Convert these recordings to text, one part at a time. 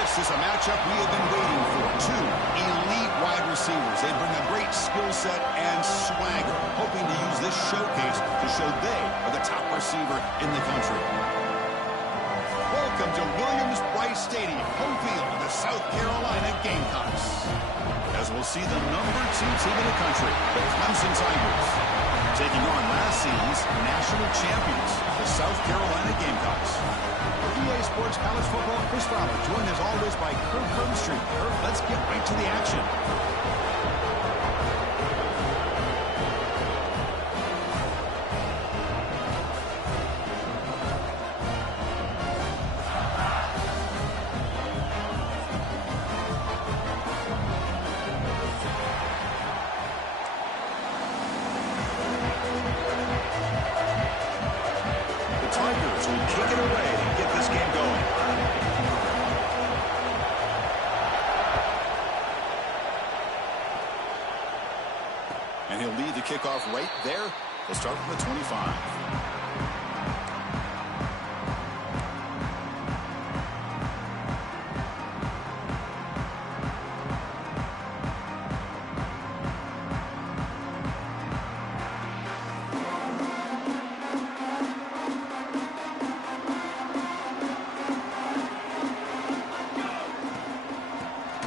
This is a matchup we have been waiting for. Two elite wide receivers. They bring a great skill set and swagger, hoping to use this showcase to show they are the top receiver in the country. Welcome to Williams-Brice Stadium, home field of the South Carolina Gamecocks. As we'll see the number 2 team in the country, the Clemson Tigers, taking on last season's national champions, the South Carolina Gamecocks. For EA Sports College Football, Chris Fowler, joined as always by Kirk Herbstreit. Kirk, let's get right to the action. And he'll lead the kickoff right there. He'll start from the 25.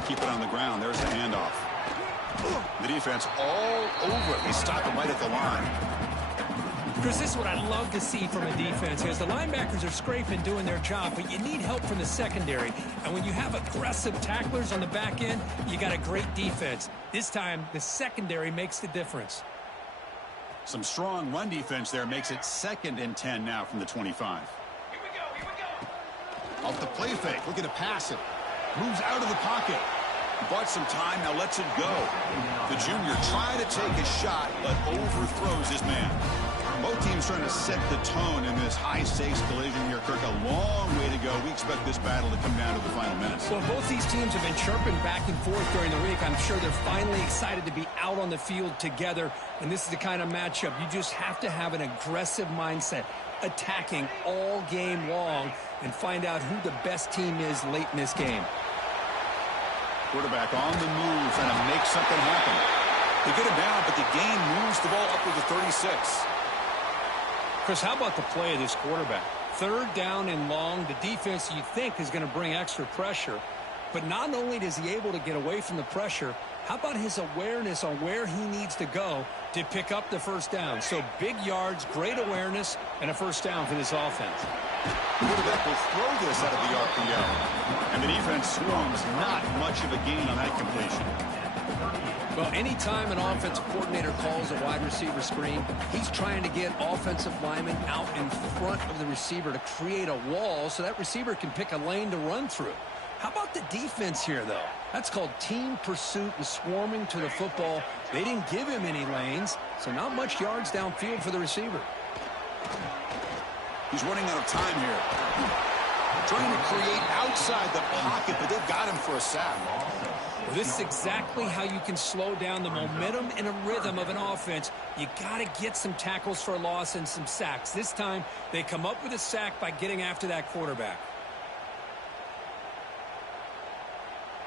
Keep it on the ground. There's the handoff. The defense all over it. They stop him right at the line. Chris, this is what I love to see from a defense. As the linebackers are scraping, doing their job, but you need help from the secondary. And when you have aggressive tacklers on the back end, you got a great defense. This time, the secondary makes the difference. Some strong run defense there makes it 2nd and 10 now from the 25. Here we go. Off the play fake, looking to pass it. Moves out of the pocket. Bought some time, now lets it go. The junior trying to take a shot, but overthrows his man. Both teams trying to set the tone in this high-stakes collision here. Kirk, a long way to go. We expect this battle to come down to the final minutes. Well, both these teams have been chirping back and forth during the week. I'm sure they're finally excited to be out on the field together. And this is the kind of matchup you just have to have an aggressive mindset, attacking all game long, and find out who the best team is late in this game. Quarterback on the move, trying to make something happen. They get it down, but the game moves the ball up to the 36. Chris, how about the play of this quarterback? 3rd down and long. The defense, you think, is going to bring extra pressure. But not only is he able to get away from the pressure, how about his awareness on where he needs to go to pick up the 1st down? So big yards, great awareness, and a 1st down for this offense. The quarterback will throw this out of the RPO. And the defense swarms, not much of a gain on that completion. Well, anytime an offensive coordinator calls a wide receiver screen, he's trying to get offensive linemen out in front of the receiver to create a wall so that receiver can pick a lane to run through. How about the defense here, though? That's called team pursuit and swarming to the football. They didn't give him any lanes, so not much yards downfield for the receiver. He's running out of time here. Trying to create outside the pocket, but they've got him for a sack. Well, this is exactly how you can slow down the momentum and a rhythm of an offense. You got to get some tackles for a loss and some sacks. This time, they come up with a sack by getting after that quarterback.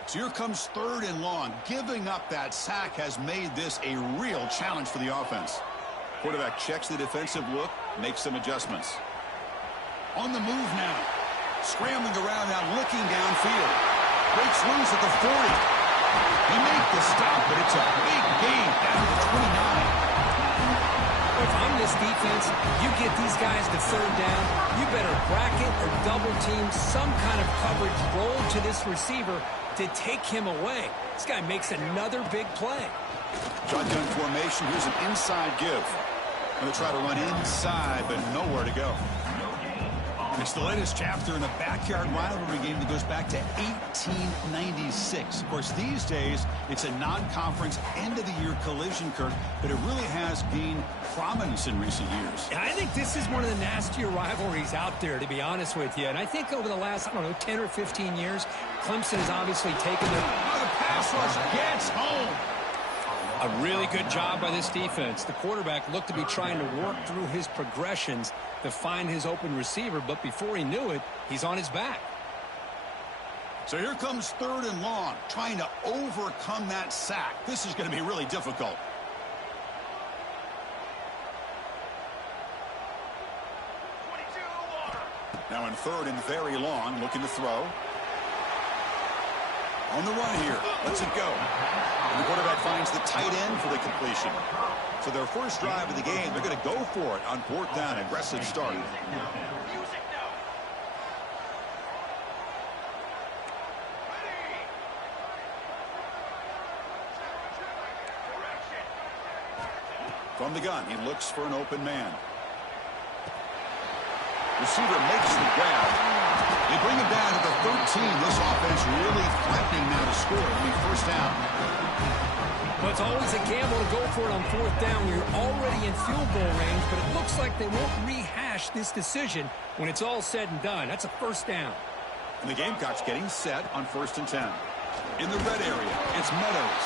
So here comes 3rd and long. Giving up that sack has made this a real challenge for the offense. Quarterback checks the defensive look, makes some adjustments. On the move now. Scrambling around now, looking downfield. Breaks loose at the 40. He made the stop, but it's a big gain down to the 29. If I'm this defense, you get these guys to 3rd down, you better bracket or double team some kind of coverage roll to this receiver to take him away. This guy makes another big play. Shotgun formation. Here's an inside give. Going to try to run inside, but nowhere to go. It's the latest chapter in a backyard rivalry game that goes back to 1896. Of course, these days, it's a non-conference end-of-the-year collision, Kirk, but it really has gained prominence in recent years. I think this is one of the nastier rivalries out there, to be honest with you. And I think over the last, 10 or 15 years, Clemson has obviously taken the pass rush gets home. A really good job by this defense. The quarterback looked to be trying to work through his progressions to find his open receiver, but before he knew it, he's on his back. So here comes 3rd and long, trying to overcome that sack. This is going to be really difficult. Now in 3rd and very long, looking to throw. On the run here, lets it go. And the quarterback finds the tight end for the completion. So their first drive of the game, they're going to go for it on 4th down. Aggressive start. From the gun, he looks for an open man. Receiver makes the grab. They bring him down to the 13. This offense really threatening now to score. It'll be 1st down. Well, it's always a gamble to go for it on 4th down. You're already in field goal range, but it looks like they won't rehash this decision when it's all said and done. That's a 1st down. And the Gamecocks getting set on 1st and 10. In the red area, it's Meadows.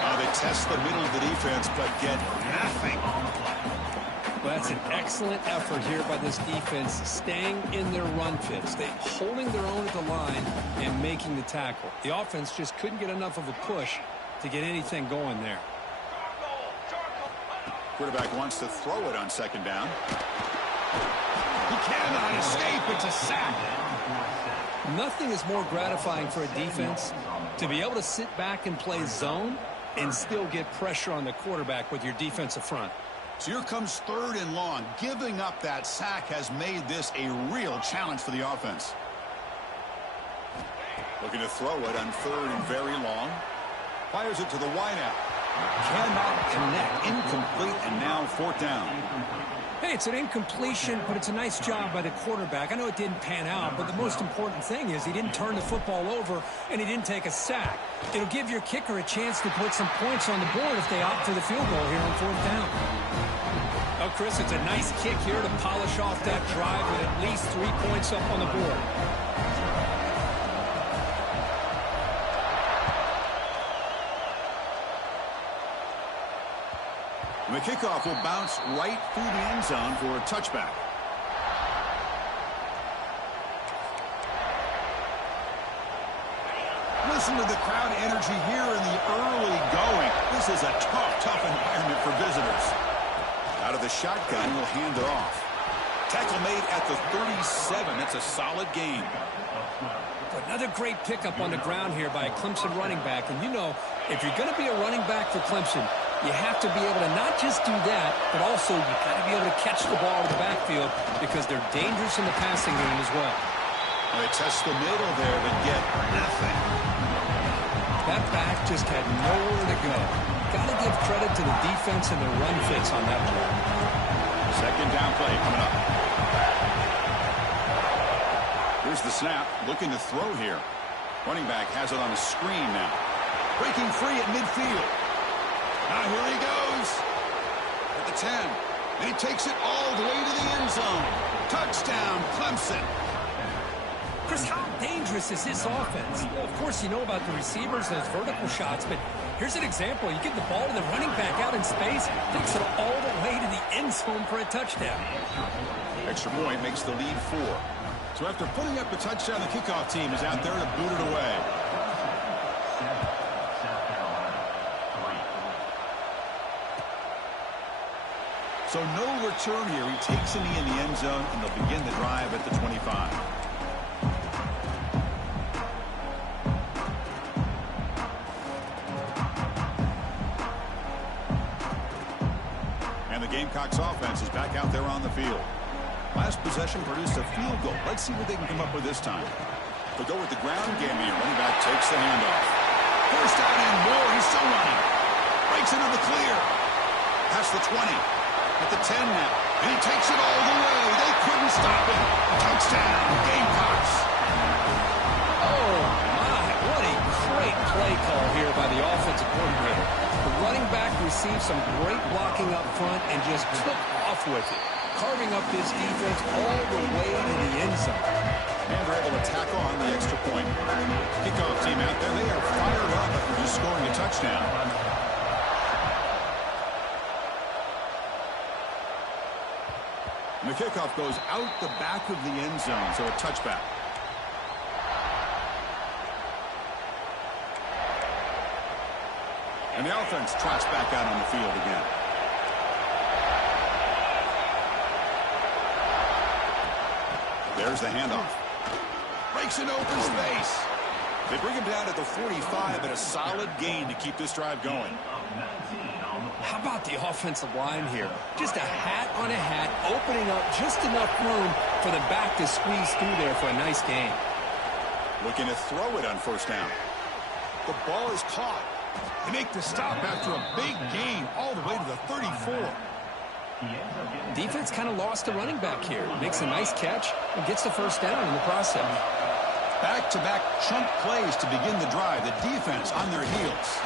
Now they test the middle of the defense, but get nothing. Well, that's an excellent effort here by this defense, staying in their run fits. They holding their own at the line and making the tackle. The offense just couldn't get enough of a push to get anything going there. Quarterback wants to throw it on 2nd down. He cannot escape. It's a sack. Nothing is more gratifying for a defense to be able to sit back and play zone and still get pressure on the quarterback with your defensive front. So here comes 3rd and long. Giving up that sack has made this a real challenge for the offense. Looking to throw it on 3rd and very long. Fires it to the wideout. Cannot connect. Incomplete, and now 4th down. Hey, it's an incompletion, but it's a nice job by the quarterback. I know it didn't pan out, but the most important thing is he didn't turn the football over and he didn't take a sack. It'll give your kicker a chance to put some points on the board if they opt for the field goal here on 4th down. Oh, Chris, it's a nice kick here to polish off that drive with at least 3 points up on the board. And the kickoff will bounce right through the end zone for a touchback. Listen to the crowd energy here in the early going. This is a tough environment for visitors. Out of the shotgun, will hand it off. Tackle made at the 37. That's a solid gain. Another great pickup on the ground here by a Clemson running back. And you know, if you're going to be a running back for Clemson, you have to be able to not just do that, but also you've got to be able to catch the ball in the backfield because they're dangerous in the passing game as well. They test the middle there, but get nothing. That back just had nowhere to go. Got to give credit to the defense and their run fits on that play. 2nd down play coming up. Here's the snap, looking to throw here. Running back has it on a screen now. Breaking free at midfield. Now here he goes. At the 10. And he takes it all the way to the end zone. Touchdown, Clemson. Chris, how dangerous is this offense? Of course, you know about the receivers, those vertical shots, but here's an example. You give the ball to the running back out in space, takes it all the way to the end zone for a touchdown. Extra point makes the lead 4. So after putting up the touchdown, the kickoff team is out there to boot it away. So no return here. He takes a knee in the end zone, and they'll begin the drive at the 25. And the Gamecocks offense is back out there on the field. Last possession produced a field goal. Let's see what they can come up with this time. They'll go with the ground game here. Running back takes the handoff. 1st down and more. He's still running. Breaks into the clear. Past the 20. At the 10 now. And he takes it all the way. They couldn't stop him. Touchdown, Gamecocks. Oh, my. What a great play call here by the offensive coordinator. The running back received some great blocking up front and just took off with it, carving up this defense all the way to the end zone. And they're able to tack on the extra point. Kickoff team out there, they are fired up after just scoring a touchdown. And the kickoff goes out the back of the end zone, so a touchback. And the offense trots back out on the field again. There's the handoff. Breaks an open space. They bring him down at the 45, and a solid gain to keep this drive going. How about the offensive line here? Just a hat on a hat, opening up just enough room for the back to squeeze through there for a nice gain. Looking to throw it on first down. The ball is caught. They make the stop after a big gain all the way to the 34. Defense kind of lost the running back here. Makes a nice catch and gets the first down in the process. Back-to-back chunk plays to begin the drive. The defense on their heels.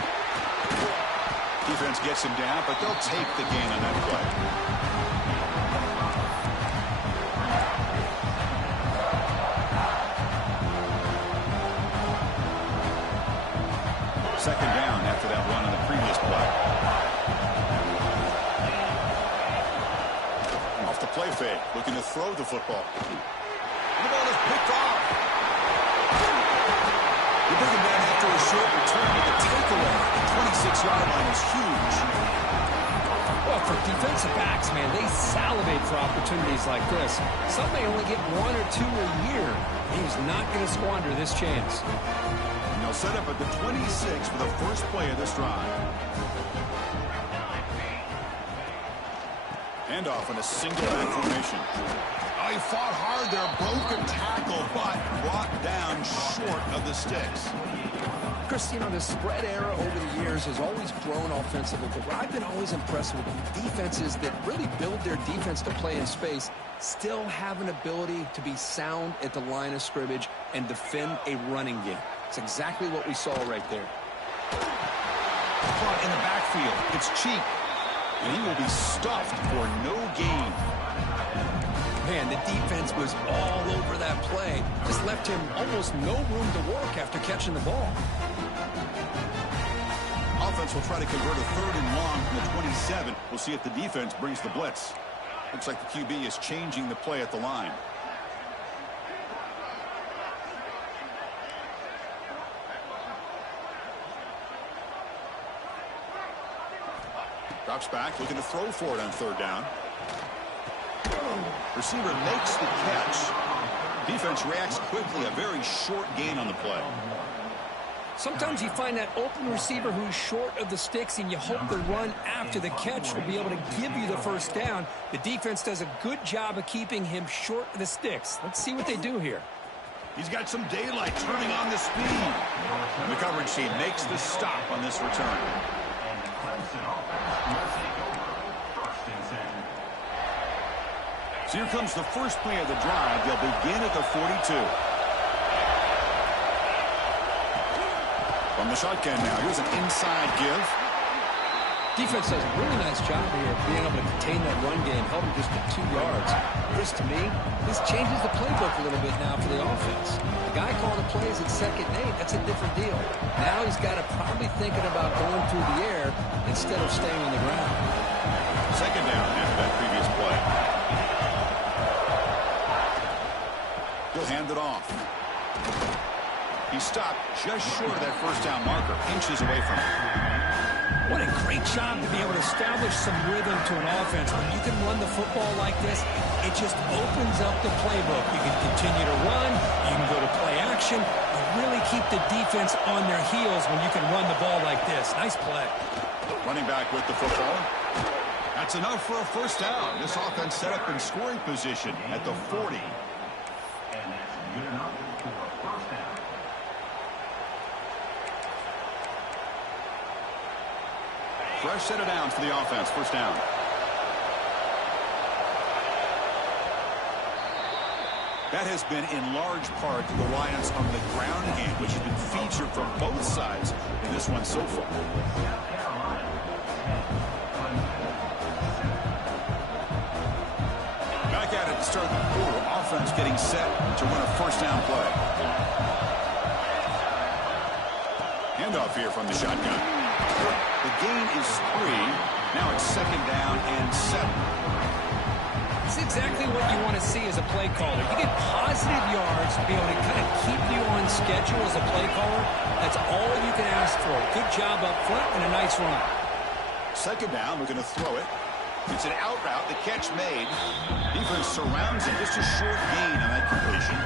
Defense gets him down, but they'll take the gain on that play. Second down after that run on the previous play. Off the play fake, looking to throw the football. And the ball is picked off. They bring him down after a short return, but the takeaway at the 26-yard line is huge. Well, for defensive backs, man, they salivate for opportunities like this. Some may only get one or two a year. He's not going to squander this chance. And they'll set up at the 26 for the first play of this drive. Handoff in a single back formation. Oh, he fought hard there. Broken tackle, but brought down short of the sticks. Chris, you know, the spread era over the years has always grown offensively, but I've been always impressed with defenses that really build their defense to play in space, still have an ability to be sound at the line of scrimmage and defend a running game. It's exactly what we saw right there. Caught in the backfield. It's cheap. And he will be stuffed for no gain. Man, the defense was all over that play. Just left him almost no room to work after catching the ball. Offense will try to convert a third and long from the 27. We'll see if the defense brings the blitz. Looks like the QB is changing the play at the line. Drops back, looking to throw for it on third down. Receiver makes the catch. Defense reacts quickly. A very short gain on the play. Sometimes you find that open receiver who's short of the sticks, and you hope the run after the catch will be able to give you the first down. The defense does a good job of keeping him short of the sticks. Let's see what they do here. He's got some daylight turning on the speed. And the coverage team makes the stop on this return. So here comes the first play of the drive. They'll begin at the 42. From the shotgun now, here's an inside give. Defense does a really nice job here being able to contain that run game, held him just to 2 yards. This, to me, this changes the playbook a little bit now for the offense. The guy calling the plays at 2nd and 8, that's a different deal. Now he's got to probably thinking about going through the air instead of staying on the ground. Second down after that previous play. He'll hand it off. He stopped just short of that first down marker, inches away from it. What a great job to be able to establish some rhythm to an offense. When you can run the football like this, it just opens up the playbook. You can continue to run. You can go to play action. You really keep the defense on their heels when you can run the ball like this. Nice play. Running back with the football. That's enough for a first down. This offense set up in scoring position at the 40. And that's good enough for a first down. Fresh set of downs for the offense. First down. That has been in large part the reliance on the ground game, which has been featured from both sides in this one so far. Back at it to start the quarter. Offense getting set to run a first down play. Handoff here from the shotgun. The gain is 3. Now it's 2nd down and 7. It's exactly what you want to see as a play caller. You get positive yards to be able to kind of keep you on schedule as a play caller, that's all you can ask for. Good job up front and a nice run. Second down, we're going to throw it. It's an out route, the catch made. Defense surrounds him, just a short gain on that completion.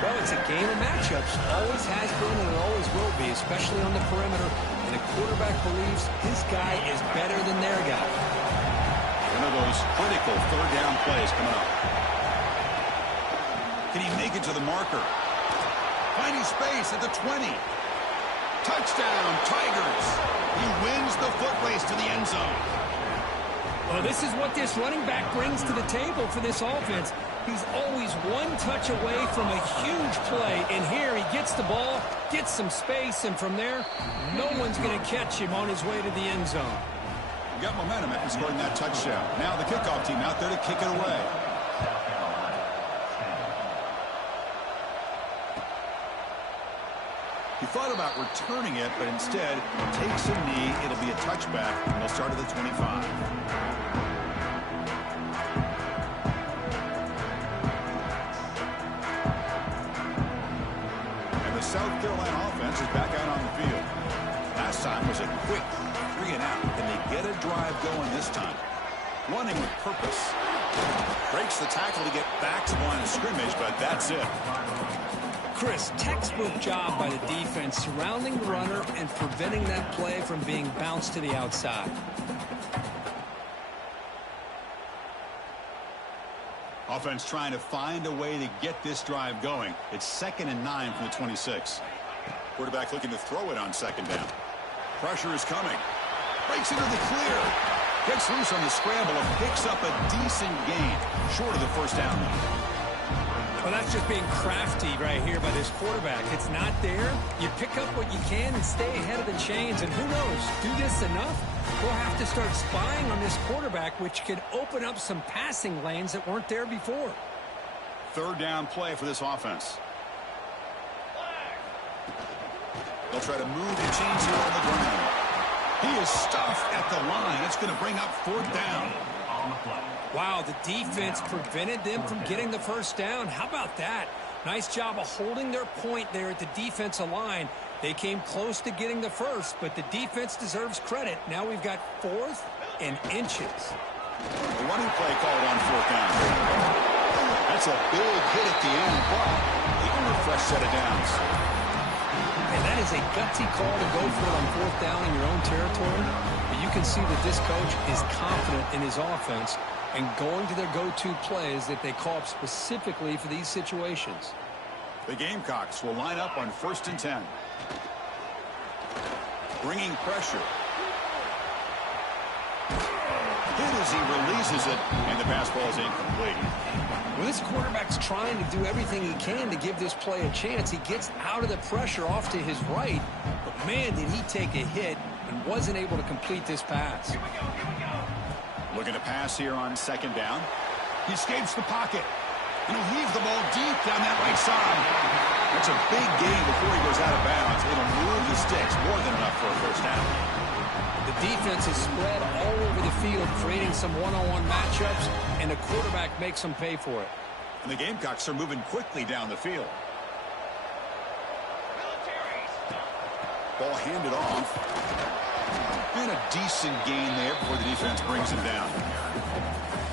Well, it's a game of matchups. Always has been and it always will be, especially on the perimeter. And the quarterback believes his guy is better than their guy. One of those critical third down plays coming up. Can he make it to the marker? Finding space at the 20. Touchdown, Tigers. He wins the foot race to the end zone. Well, this is what this running back brings to the table for this offense. He's always one touch away from a huge play. And here he gets the ball, gets some space, and from there, no one's going to catch him on his way to the end zone. You got momentum after scoring that touchdown. Now the kickoff team out there to kick it away. He thought about returning it, but instead takes a knee. It'll be a touchback, and they'll start at the 25. And the South Carolina offense is back out on the field. Last time was a quick 3 and out. Can they get a drive going this time? Running with purpose. Breaks the tackle to get back to the line of scrimmage, but that's it. Chris, textbook job by the defense surrounding the runner and preventing that play from being bounced to the outside. Offense trying to find a way to get this drive going. It's 2nd and 9 from the 26. Quarterback looking to throw it on second down. Pressure is coming. Breaks into the clear. Gets loose on the scramble and picks up a decent gain. Short of the first down, though. Well, that's just being crafty right here by this quarterback. It's not there. You pick up what you can and stay ahead of the chains. And who knows, do this enough, we'll have to start spying on this quarterback, which could open up some passing lanes that weren't there before. Third down play for this offense. They'll try to move the chains here on the ground. He is stuffed at the line. It's going to bring up fourth down. Wow, the defense prevented them from getting the first down. How about that? Nice job of holding their point there at the defensive line. They came close to getting the first, but the defense deserves credit. Now we've got 4th and inches. The running play called on fourth down. That's a big hit at the end, but they can refresh set of downs. And that is a gutsy call to go for it on fourth down in your own territory. But you can see that this coach is confident in his offense and going to their go-to plays that they call up specifically for these situations. The Gamecocks will line up on 1st and 10. Bringing pressure. Hit as he releases it, and the pass ball is incomplete. Well, this quarterback's trying to do everything he can to give this play a chance. He gets out of the pressure off to his right, but man, did he take a hit and wasn't able to complete this pass. Looking to pass here on second down. He escapes the pocket. And he'll heave the ball deep down that right side. That's a big gain before he goes out of bounds. It'll move the sticks, more than enough for a first down. The defense is spread all over the field, creating some one-on-one matchups, and the quarterback makes them pay for it. And the Gamecocks are moving quickly down the field. Ball handed off. And a decent gain there before the defense brings him down.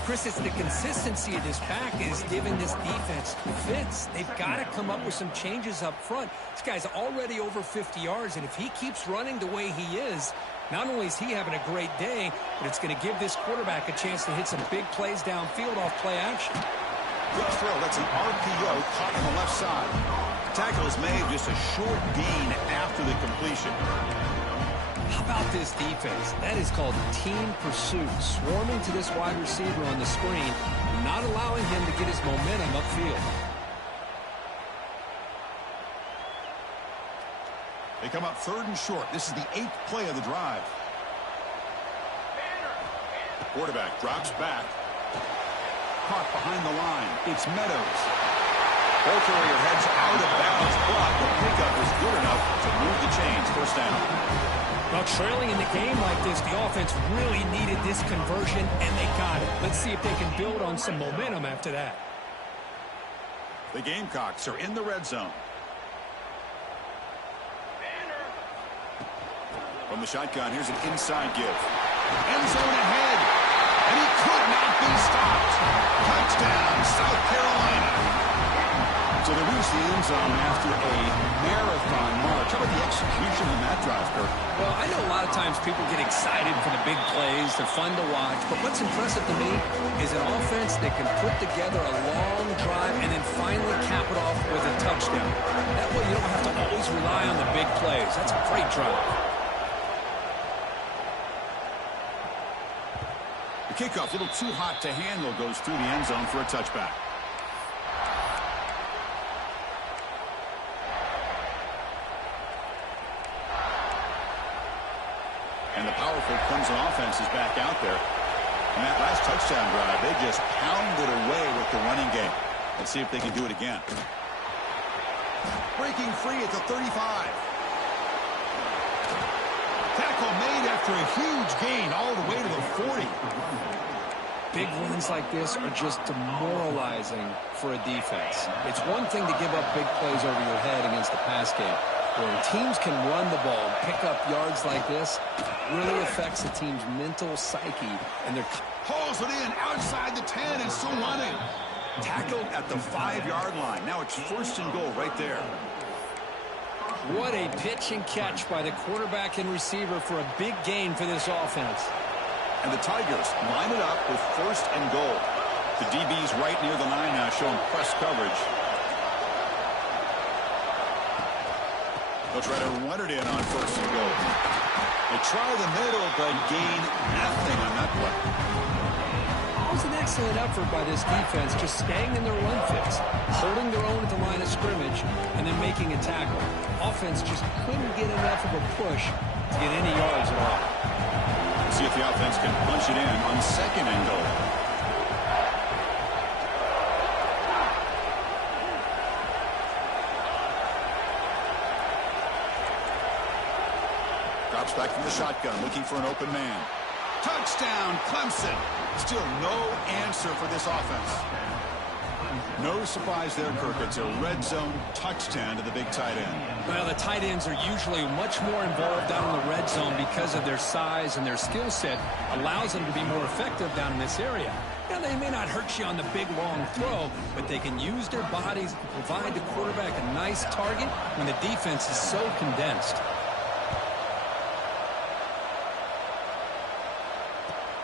Chris, it's the consistency of this pack is giving this defense fits. They've got to come up with some changes up front. This guy's already over 50 yards, and if he keeps running the way he is, not only is he having a great day, but it's going to give this quarterback a chance to hit some big plays downfield off play action. Good throw. That's an RPO caught on the left side. Tackle is made, just a short gain after the completion. How about this defense? That is called team pursuit. Swarming to this wide receiver on the screen, not allowing him to get his momentum upfield. They come up 3rd and short. This is the 8th play of the drive. Quarterback drops back. Caught behind the line. It's Meadows. Ball carrier heads out of bounds, but the pickup is good enough to move the chains. First down. Well, trailing in the game like this, the offense really needed this conversion, and they got it. Let's see if they can build on some momentum after that. The Gamecocks are in the red zone. From the shotgun, here's an inside give. End zone ahead. And he could not be stopped. Touchdown, South Carolina. So they reached the end zone after a marathon march. How about the execution on that drive, Kirk? Well, I know a lot of times people get excited for the big plays. They're fun to watch. But what's impressive to me is an offense that can put together a long drive and then finally cap it off with a touchdown. That way you don't have to always rely on the big plays. That's a great drive. The kickoff, a little too hot to handle, goes through the end zone for a touchback. And the powerful Clemson offense is back out there. And that last touchdown drive, they just pounded away with the running game. Let's see if they can do it again. Breaking free at the 35. Tackle made after a huge gain all the way to the 40. Big runs like this are just demoralizing for a defense. It's one thing to give up big plays over your head against the pass game. When teams can run the ball and pick up yards like this, it really affects the team's mental psyche. And they're hauls it in outside the 10 and still running. Tackled at the 5-yard line. Now it's first and goal right there. What a pitch and catch by the quarterback and receiver for a big gain for this offense. And the Tigers line it up with first and goal. The DB's right near the line now, showing press coverage. They'll try to run it in on first and goal. They try the middle, but gain nothing on that play. It was an excellent effort by this defense, just staying in their run fits, holding their own at the line of scrimmage, and then making a tackle. Offense just couldn't get enough of a push to get any yards at all. See if the offense can punch it in on second and goal. Drops back from the shotgun, looking for an open man. Touchdown, Clemson. Still no answer for this offense. No surprise there, Kirk. It's a red zone touchdown to the big tight end. Well, the tight ends are usually much more involved down in the red zone because of their size, and their skill set allows them to be more effective down in this area. Now, they may not hurt you on the big, long throw, but they can use their bodies to provide the quarterback a nice target when the defense is so condensed.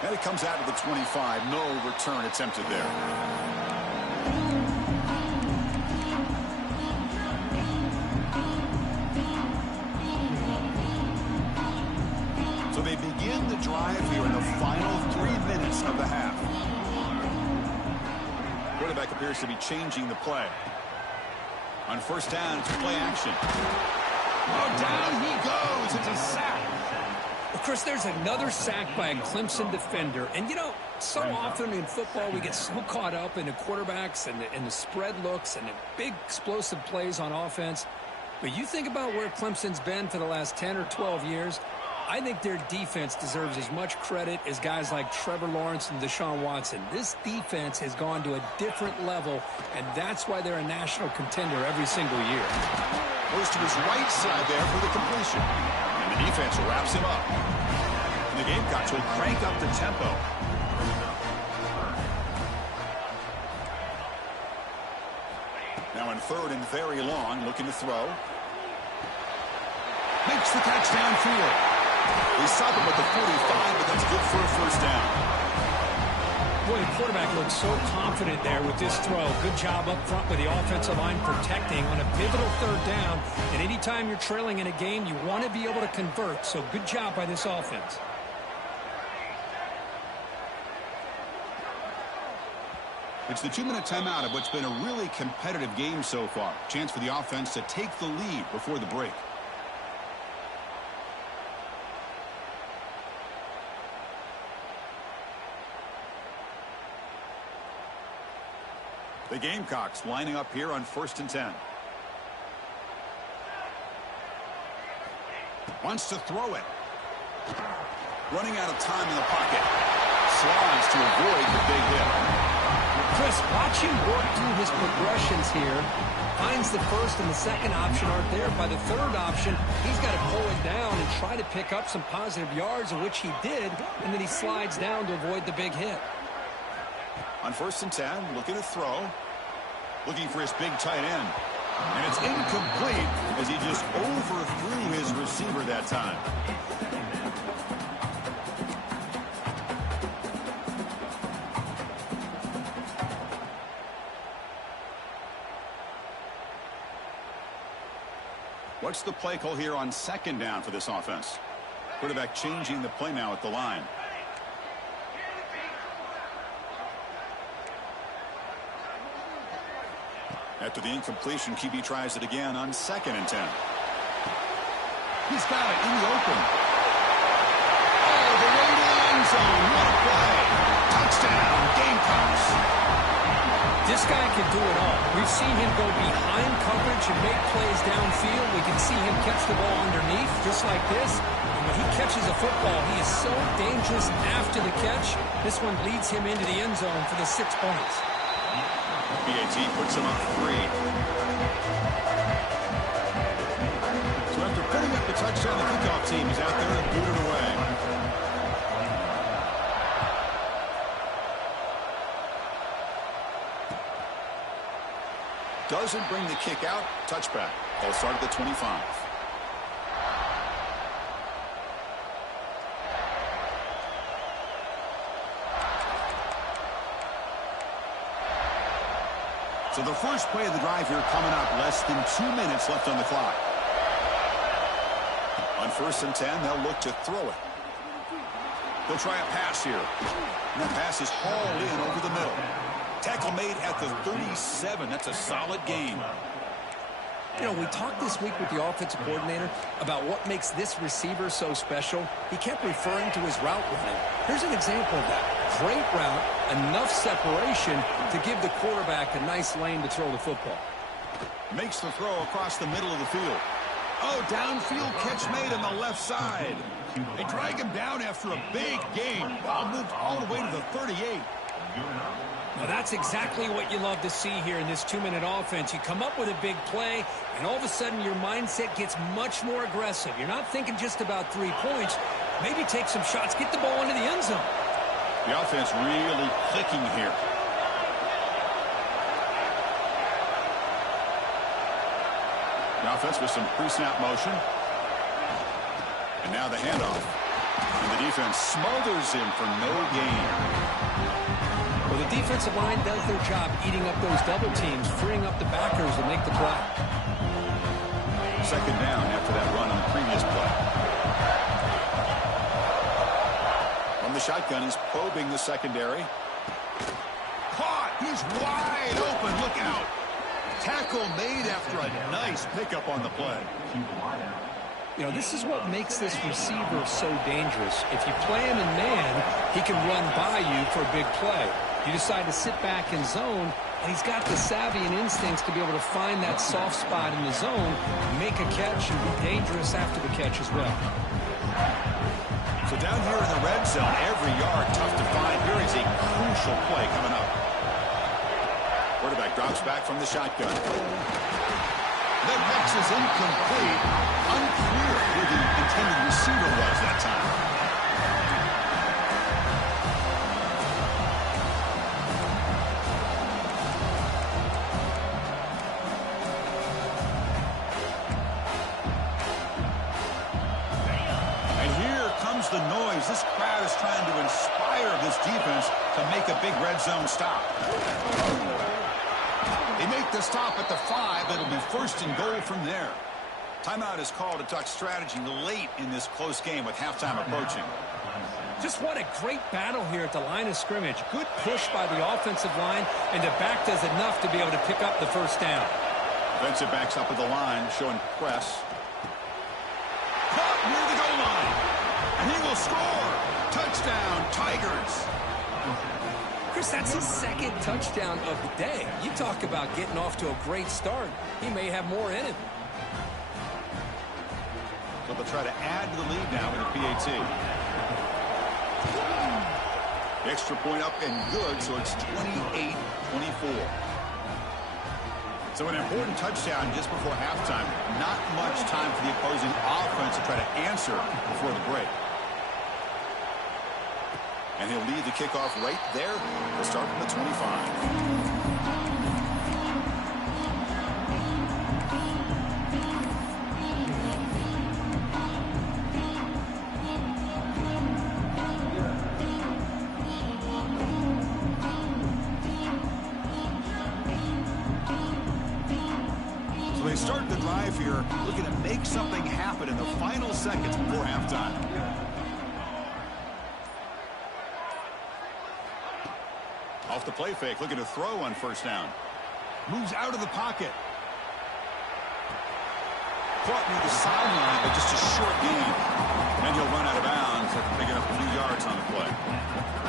And it comes out to the 25. No return attempted there. So they begin the drive here in the final 3 minutes of the half. Quarterback appears to be changing the play. On first down, it's play action. Oh, down he goes. It's a sack. Of course, there's another sack by a Clemson defender. And, you know, so often in football we get so caught up in the quarterbacks and the spread looks and the big explosive plays on offense. But you think about where Clemson's been for the last 10 or 12 years, I think their defense deserves as much credit as guys like Trevor Lawrence and Deshaun Watson. This defense has gone to a different level, and that's why they're a national contender every single year. Goes to his right side there for the completion. And the defense wraps him up. And the Gamecocks will crank up the tempo. Now in third and very long, looking to throw. Makes the catch downfield. They stop him at the 45, but that's good for a first down. Boy, the quarterback looks so confident there with this throw. Good job up front with the offensive line protecting on a pivotal third down. And anytime you're trailing in a game, you want to be able to convert. So good job by this offense. It's the 2-minute timeout of what's been a really competitive game so far. Chance for the offense to take the lead before the break. The Gamecocks lining up here on 1st and 10. Wants to throw it. Running out of time in the pocket. Slides to avoid the big hit. Chris, watch him work through his progressions here. finds the first and the second option aren't there. By the third option, he's got to pull it down and try to pick up some positive yards, of which he did, and then he slides down to avoid the big hit. On 1st and 10, looking to throw. Looking for his big tight end. And it's incomplete as he just overthrew his receiver that time. What's the play call here on 2nd down for this offense? Quarterback changing the play now at the line. After the incompletion, QB tries it again on 2nd and 10. He's got it in the open. Oh, the way to the end zone. What a play. Touchdown, Gamecocks. This guy can do it all. We've seen him go behind coverage and make plays downfield. We can see him catch the ball underneath, just like this. And when he catches a football, he is so dangerous after the catch. This one leads him into the end zone for the 6 points. BAT puts him up 3. So after putting up the touchdown, the kickoff team is out there and boot it away. Doesn't bring the kick out. Touchback. They'll start at the 25. So the first play of the drive here coming up. Less than 2 minutes left on the clock. On 1st and 10, they'll look to throw it. They'll try a pass here. And that pass is hauled in over the middle. Tackle made at the 37. That's a solid gain. You know, we talked this week with the offensive coordinator about what makes this receiver so special. He kept referring to his route running. Here's an example of that. Great route, enough separation to give the quarterback a nice lane to throw the football. Makes the throw across the middle of the field. Oh, downfield catch made on the left side. They drag him down after a big gain. Ball moved all the way to the 38. Now that's exactly what you love to see here in this 2-minute offense. You come up with a big play, and all of a sudden your mindset gets much more aggressive. You're not thinking just about 3 points. Maybe take some shots, get the ball into the end zone. The offense really clicking here. The offense with some pre-snap motion. And now the handoff. And the defense smothers him for no gain. Well, the defensive line does their job eating up those double teams, freeing up the backers to make the play. 2nd down after that run on the previous play. From the shotgun, he's probing the secondary. Caught! He's wide open! Look out! Tackle made after a nice pickup on the play. You know, this is what makes this receiver so dangerous. If you play him in man, he can run by you for a big play. You decide to sit back in zone, and he's got the savvy and instincts to be able to find that soft spot in the zone, make a catch, and be dangerous after the catch as well. So down here in the red zone, every yard tough to find. Here is a crucial play coming up. Quarterback drops back from the shotgun. That pass is incomplete. Unclear who the intended receiver was that time. The noise. This crowd is trying to inspire this defense to make a big red zone stop. They make the stop at the 5. It'll be 1st and goal from there. Timeout is called to talk strategy late in this close game with halftime approaching. Just what a great battle here at the line of scrimmage. Good push by the offensive line, and the back does enough to be able to pick up the 1st down. Defensive backs up at the line, showing press. Caught near the goal line. And he will score. Touchdown, Tigers. Chris, that's his 2nd touchdown of the day. You talk about getting off to a great start. He may have more in him. So they'll try to add to the lead now with a PAT. The extra point up and good, so it's 28-24. So an important touchdown just before halftime. Not much time for the opposing offense to try to answer before the break. And he'll lead the kickoff right there. We'll start from the 25. They start the drive here, looking to make something happen in the final seconds before halftime. Off the play fake, looking to throw on first down. Moves out of the pocket. Caught near the sideline, but just a short gain. And he'll run out of bounds after picking up a few yards on the play.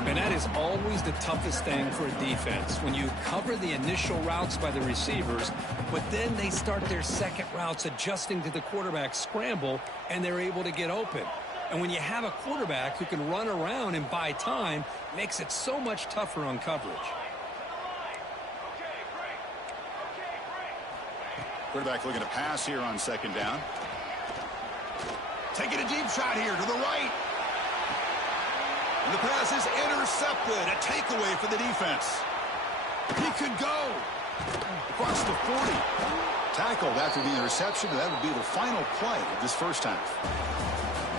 And that is always the toughest thing for a defense, when you cover the initial routes by the receivers, but then they start their second routes adjusting to the quarterback's scramble, and they're able to get open. And when you have a quarterback who can run around and buy time, it makes it so much tougher on coverage. Quarterback looking to pass here on second down. Taking a deep shot here to the right. And the pass is intercepted. A takeaway for the defense. He could go across the 40. Tackled after the interception. That would be the final play of this first half.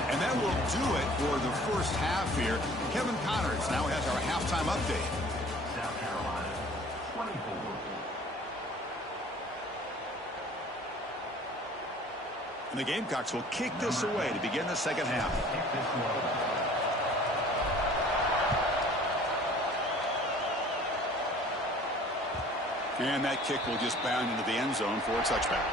And that will do it for the first half here. Kevin Connors now has our halftime update. South Carolina, 24. And the Gamecocks will kick this away to begin the second half. And that kick will just bound into the end zone for a touchback.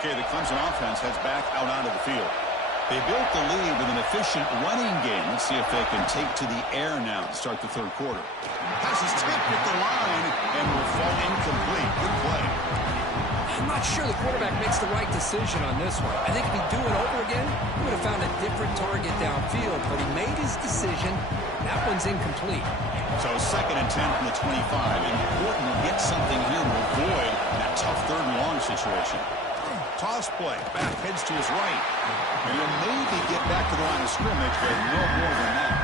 Okay, the Clemson offense heads back out onto the field. They built the lead with an efficient running game. Let's see if they can take to the air now to start the third quarter. Pass is tipped at the line and will fall incomplete. Good play. I'm not sure the quarterback makes the right decision on this one. I think if he'd do it over again, he would have found a different target downfield, but he made his decision. That one's incomplete. So 2nd and 10 from the 25. Important to get something here to avoid that tough third and long situation. Toss play. Back heads to his right. And he'll maybe get back to the line of scrimmage, but no more than that.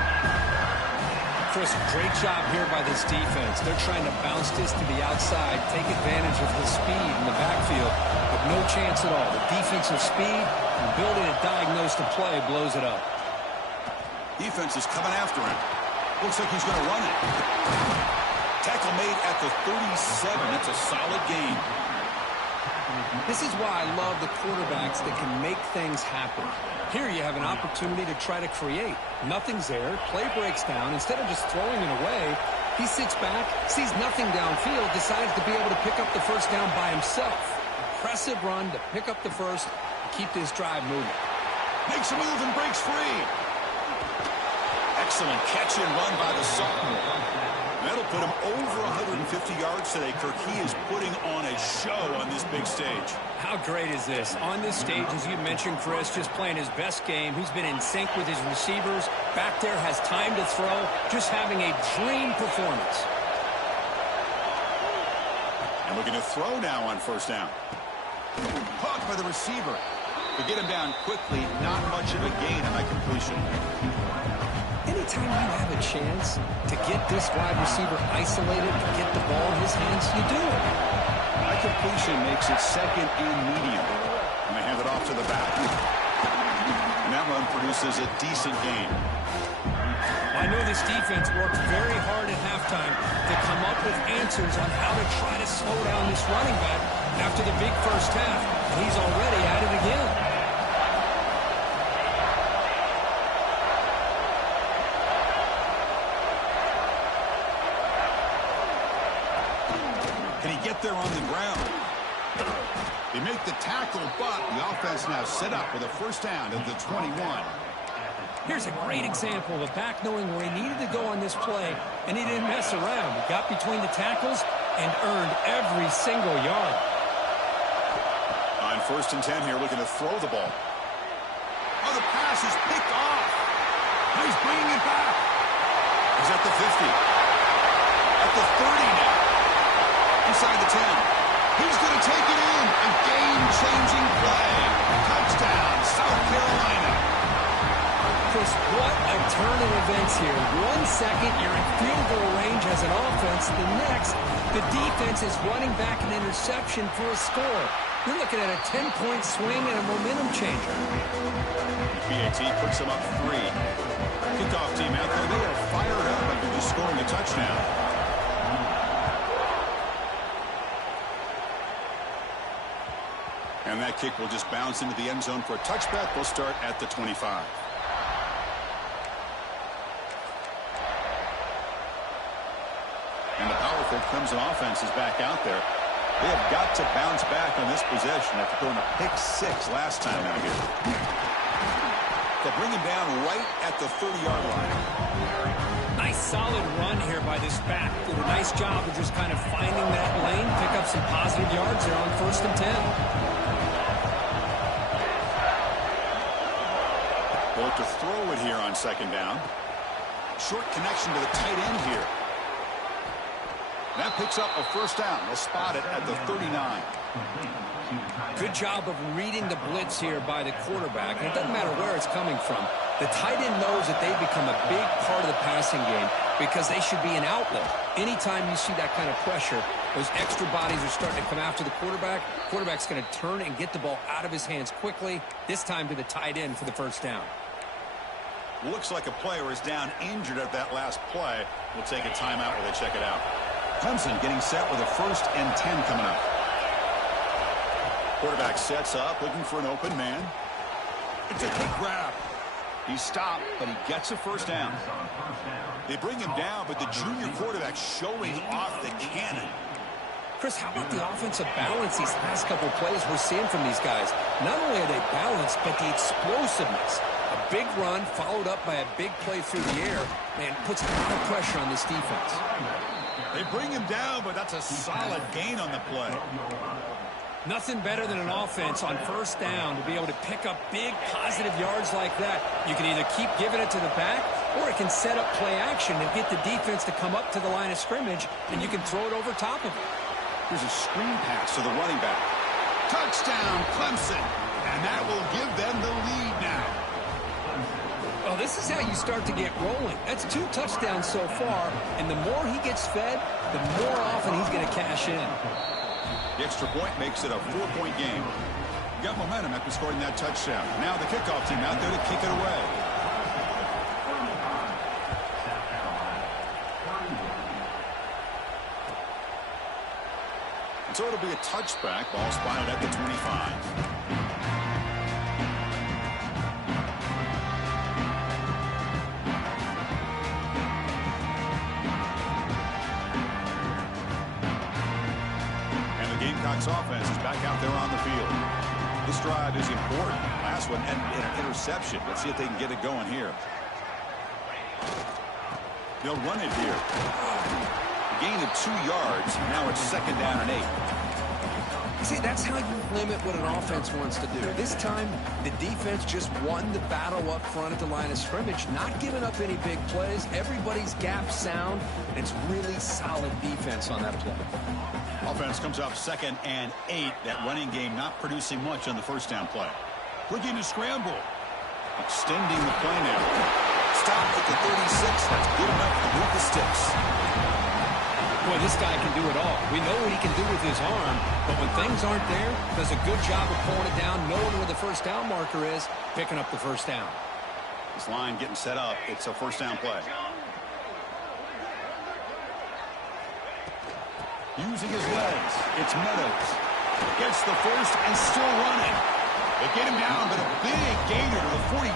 Chris, great job here by this defense. They're trying to bounce this to the outside, take advantage of the speed in the backfield, but no chance at all. The defensive speed and ability to diagnose the play blows it up. Defense is coming after him. Looks like he's going to run it. Tackle made at the 37. That's a solid gain. This is why I love the quarterbacks that can make things happen. Here you have an opportunity to try to create. Nothing's there. Play breaks down. Instead of just throwing it away, he sits back, sees nothing downfield, decides to be able to pick up the first down by himself. Impressive run to pick up the first, keep this drive moving. Makes a move and breaks free. Excellent catch and run by the sophomore. That'll put him over 150 yards today. Kirk, he is putting on a show on this big stage. How great is this? On this stage, as you mentioned, Chris, just playing his best game. He's been in sync with his receivers. Back there, has time to throw. Just having a dream performance. And looking to throw now on first down. Caught by the receiver. To get him down quickly, not much of a gain on that completion. Anytime you have a chance to get this wide receiver isolated, to get the ball in his hands, you do it. That completion makes it 2nd and medium. And they hand it off to the back. And that run produces a decent gain. I know this defense worked very hard at halftime to come up with answers on how to try to slow down this running back after the big first half. And he's already at it again. Get there on the ground. They make the tackle, but the offense now set up with a first down at the 21. Here's a great example of a back knowing where he needed to go on this play, and he didn't mess around. He got between the tackles and earned every single yard. On first and 10 here, looking to throw the ball. Oh, the pass is picked off. He's bringing it back. He's at the 50. At the 30 now. Inside the 10. He's going to take it in. A game-changing play. Touchdown, South Carolina. Chris, what a turn of events here. 1 second, you're in field goal range as an offense. The next, the defense is running back an interception for a score. You're looking at a 10-point swing and a momentum changer. BAT puts them up 3. Kickoff team out there, they are fired up after just scoring a touchdown. And that kick will just bounce into the end zone for a touchback. We'll start at the 25. And the powerful Clemson offense is back out there. They have got to bounce back on this possession after throwing a pick 6 last time out here. They'll bring him down right at the 30-yard line. Nice solid run here by this back. Did a nice job of just kind of finding that lane, pick up some positive yards there on first and 10. Well, to throw it here on second down. Short connection to the tight end here. That picks up a first down. They'll spot it at the 39. Good job of reading the blitz here by the quarterback. And it doesn't matter where it's coming from. The tight end knows that they've become a big part of the passing game because they should be an outlet. Anytime you see that kind of pressure, those extra bodies are starting to come after the quarterback. Quarterback's going to turn and get the ball out of his hands quickly, this time to the tight end for the first down. Looks like a player is down injured at that last play. We'll take a timeout while they check it out. Clemson getting set with a first and 10 coming up. Quarterback sets up, looking for an open man. It's a quick grab. He stopped, but he gets a first down. They bring him down, but the junior quarterback showing off the cannon. Chris, how about the offensive balance these last couple of plays we're seeing from these guys? Not only are they balanced, but the explosiveness. A big run followed up by a big play through the air, and puts a lot of pressure on this defense. They bring him down, but that's a solid gain on the play. Nothing better than an offense on first down to be able to pick up big positive yards like that. You can either keep giving it to the back, or it can set up play action and get the defense to come up to the line of scrimmage, and you can throw it over top of it. Here's a screen pass to the running back. Touchdown, Clemson. And that will give them the lead now. Well, this is how you start to get rolling. That's 2 touchdowns so far, and the more he gets fed, the more often he's going to cash in. The extra point makes it a 4-point game. Got momentum after scoring that touchdown. Now the kickoff team out there to kick it away. And so it'll be a touchback. Ball spotted at the 25. Gamecocks offense is back out there on the field. This drive is important. Last one ended in an interception. Let's see if they can get it going here. They'll run it here. A gain of 2 yards. Now it's second down and 8. See, that's how you limit what an offense wants to do. This time, the defense just won the battle up front at the line of scrimmage, not giving up any big plays. Everybody's gap sound, and it's really solid defense on that play. Offense comes up second and 8. That running game not producing much on the first down play. Looking to scramble. Extending the play now. Stop at the 36. That's good enough to move the sticks. Boy, this guy can do it all. We know what he can do with his arm, but when things aren't there, does a good job of pulling it down, knowing where the first down marker is, picking up the first down. This line getting set up. It's a first down play. Using his legs, it's Meadows. Gets the first and still running. They get him down, but a big gainer to the 42.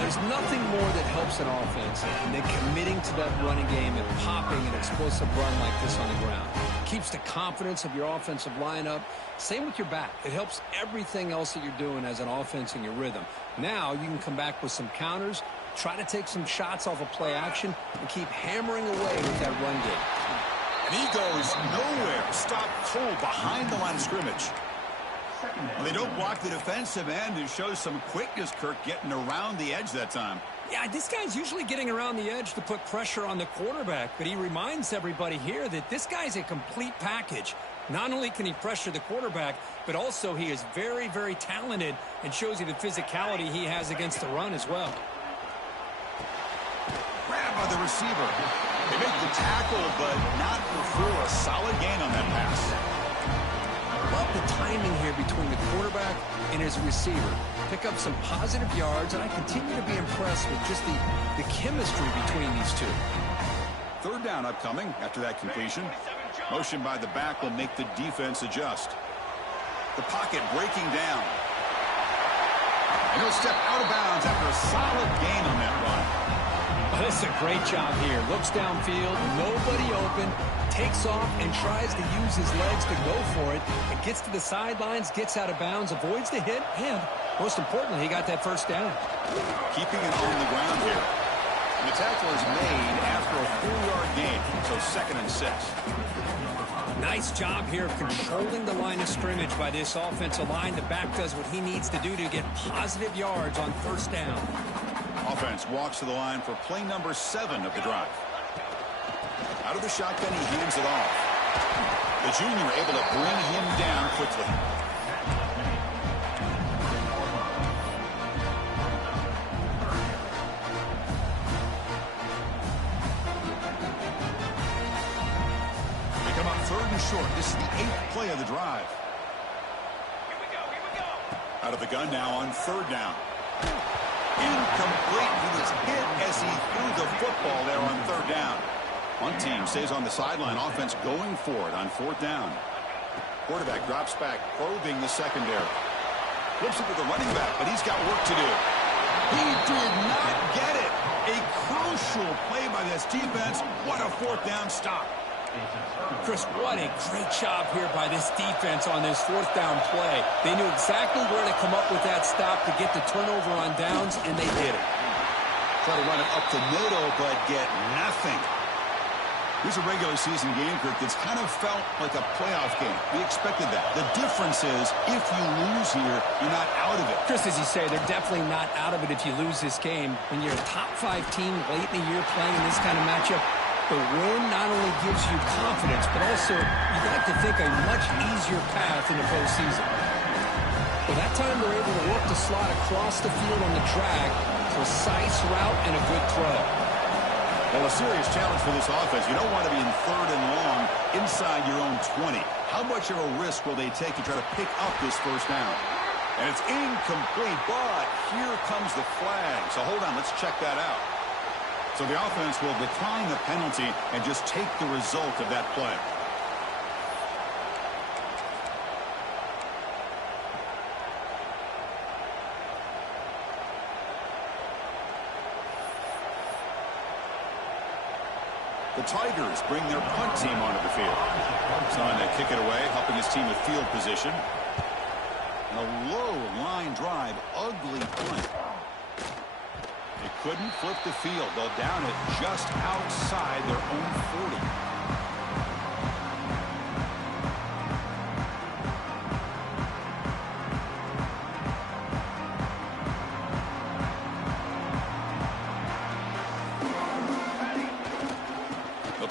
There's nothing more that helps an offense than committing to that running game and popping an explosive run like this on the ground. Keeps the confidence of your offensive lineup. Same with your back. It helps everything else that you're doing as an offense in your rhythm. Now you can come back with some counters, try to take some shots off of play action, and keep hammering away with that run game. And he goes nowhere. Stopped cold behind the line of scrimmage. second down. Well, they don't block the defensive end and show some quickness, Kirk, getting around the edge that time. Yeah, this guy's usually getting around the edge to put pressure on the quarterback, but he reminds everybody here that this guy's a complete package. Not only can he pressure the quarterback, but also he is very, very talented and shows you the physicality he has against the run as well. Grab by the receiver. They make the tackle, but not before a solid gain on that pass. Love the timing here between the quarterback and his receiver. Pick up some positive yards, and I continue to be impressed with just the chemistry between these two. Third down upcoming after that completion. Motion by the back will make the defense adjust. The pocket breaking down. And he'll step out of bounds after a solid gain on that run. Oh, this is a great job here. Looks downfield, nobody open, takes off and tries to use his legs to go for it. And gets to the sidelines, gets out of bounds, avoids the hit, and most importantly, he got that first down. Keeping it on the ground here. And the tackle is made after a 4-yard gain, so 2nd and 6. Nice job here of controlling the line of scrimmage by this offensive line. The back does what he needs to do to get positive yards on first down. Offense walks to the line for play number 7 of the drive. Out of the shotgun, he hands it off. The junior able to bring him down quickly. They come up 3rd and short. This is the 8th play of the drive. Here we go. Out of the gun now on 3rd down. Incomplete. He was hit as he threw the football there on 3rd down. One team stays on the sideline. Offense going for it on 4th down. Quarterback drops back, probing the secondary. Flips it to the running back, but he's got work to do. He did not get it. A crucial play by this defense. What a 4th down stop. Chris, what a great job here by this defense on this 4th down play. They knew exactly where to come up with that stop to get the turnover on downs, and they did it. Try to run it up the middle, but get nothing. Here's a regular season game, Kirk, that's kind of felt like a playoff game. We expected that. The difference is, if you lose here, you're not out of it. Just as you say, they're definitely not out of it if you lose this game. When you're a top 5 team late in the year playing in this kind of matchup, the win not only gives you confidence, but also you'd like to think a much easier path in the postseason. Well, that time they're able to work the slot across the field on the drag. Precise route and a good throw. Well, a serious challenge for this offense. You don't want to be in 3rd and long inside your own 20. How much of a risk will they take to try to pick up this first down? And it's incomplete, but here comes the flag. So hold on, let's check that out. So the offense will decline the penalty and just take the result of that play. The Tigers bring their punt team onto the field. Trying to kick it away, helping his team with field position. And a low line drive, ugly punt. They couldn't flip the field. They'll down it just outside their own 40.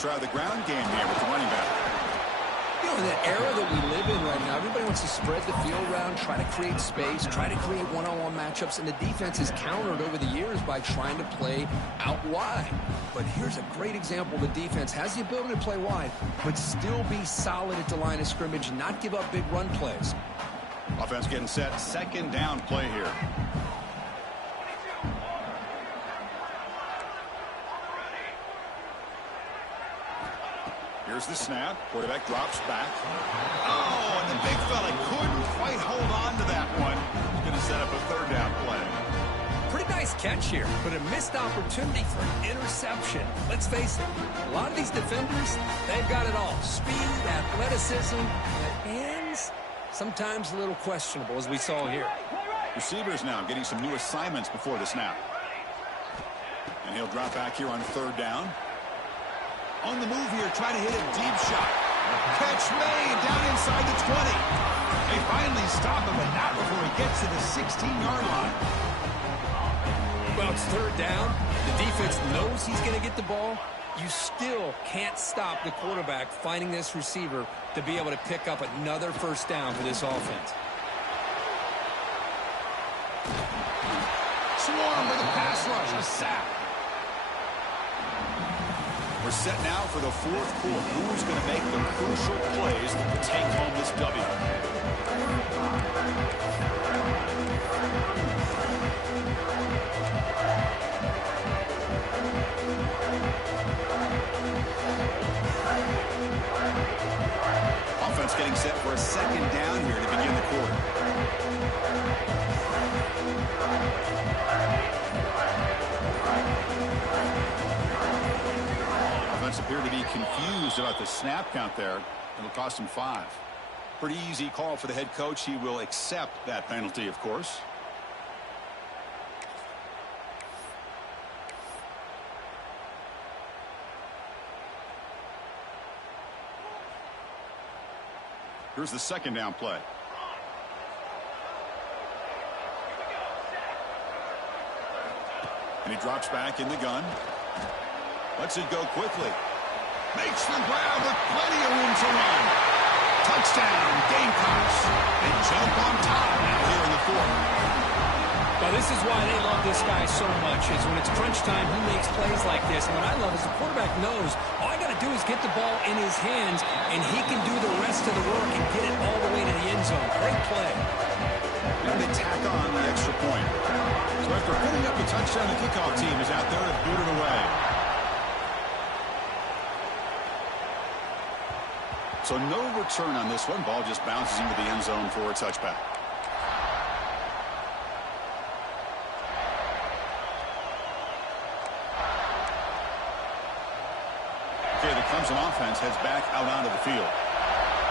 Try the ground game here with the running back. You know, in the era that we live in right now, everybody wants to spread the field around, try to create space, try to create one-on-one matchups, and the defense is countered over the years by trying to play out wide. But here's a great example. The defense has the ability to play wide, but still be solid at the line of scrimmage and not give up big run plays. Offense getting set. 2nd down play here. Here's the snap. Quarterback drops back. Oh, and the big fella couldn't quite hold on to that one. He's going to set up a 3rd down play. Pretty nice catch here, but a missed opportunity for an interception. Let's face it, a lot of these defenders, they've got it all. Speed, athleticism, but hands, sometimes a little questionable, as we saw here. Receivers now getting some new assignments before the snap. And he'll drop back here on 3rd down. On the move here, trying to hit a deep shot. Catch made down inside the 20. They finally stop him, but not before he gets to the 16-yard line. Well, it's third down. The defense knows he's going to get the ball. You still can't stop the quarterback finding this receiver to be able to pick up another first down for this offense. Swarm with a pass rush, a sack. We're set now for the fourth quarter. Who's going to make the crucial plays to take home this W? Offense getting set for a second down here to begin the quarter. Offense appeared to be confused about the snap count there. It'll cost him 5. Pretty easy call for the head coach. He will accept that penalty, of course. Here's the second down play. And he drops back in the gun. Lets it go quickly. Makes the grab with plenty of room to run. Touchdown, Gamecocks. They jump on top now here in the fourth. Well, this is why they love this guy so much, is when it's crunch time, he makes plays like this. And what I love is the quarterback knows all I got to do is get the ball in his hands, and he can do the rest of the work and get it all the way to the end zone. Great play. And they tack on the extra point. So after putting up the touchdown, the kickoff team is out there to boot it away. So no return on this one. Ball just bounces into the end zone for a touchback. Okay, the Clemson offense heads back out onto the field.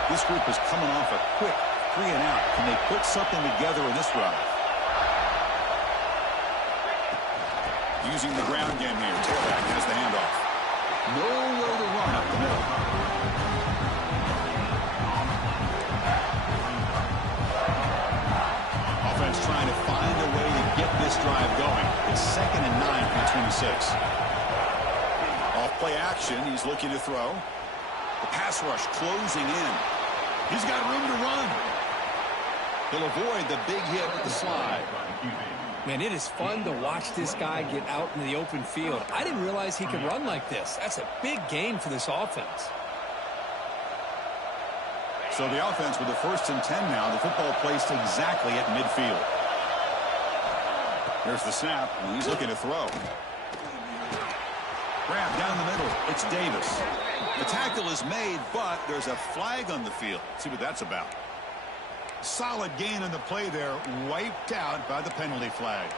This group is coming off a quick 3 and out. Can they put something together in this drive? Using the ground game here. Tailback has the handoff. Nowhere to run up the middle. Offense trying to find a way to get this drive going. It's 2nd and 9 from the 26. Off play action. He's looking to throw. The pass rush closing in. He's got room to run. He'll avoid the big hit with the slide. Man, it is fun to watch this guy get out in the open field. I didn't realize he could run like this. That's a big gain for this offense. So the offense with the 1st and 10 now. The football placed exactly at midfield. There's the snap, and he's looking to throw. Grab down the middle. It's Davis. The tackle is made, but there's a flag on the field. Let's see what that's about. Solid gain on the play there, wiped out by the penalty flag.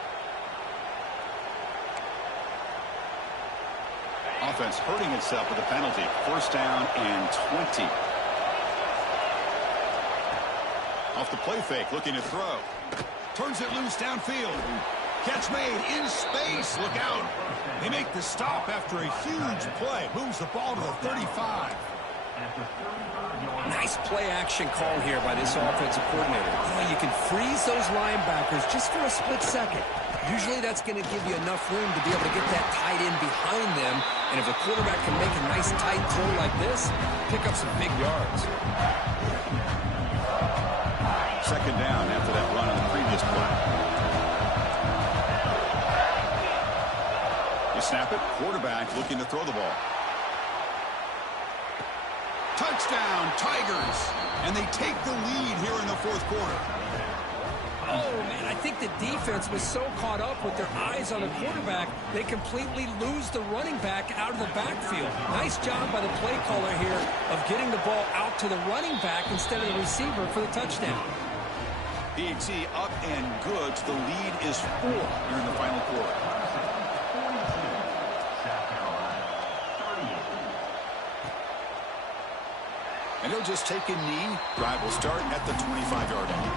Offense hurting itself with a penalty. 1st down and 20. Off the play fake, looking to throw. Turns it loose downfield. Catch made in space. Look out. They make the stop after a huge play. Moves the ball to the 35. Nice play action call here by this offensive coordinator. You can freeze those linebackers just for a split second. Usually that's going to give you enough room to be able to get that tight end behind them. And if the quarterback can make a nice tight throw like this, pick up some big yards. 2nd down after that run on the previous play. You snap it. Quarterback looking to throw the ball. Touchdown, Tigers. And they take the lead here in the 4th quarter. Oh, man, I think the defense was so caught up with their eyes on the quarterback, they completely lose the running back out of the backfield. Nice job by the play caller here of getting the ball out to the running back instead of the receiver for the touchdown. PAT up and good. The lead is 4 here in the final quarter. And he'll just take a knee. Drive will start at the 25-yard line.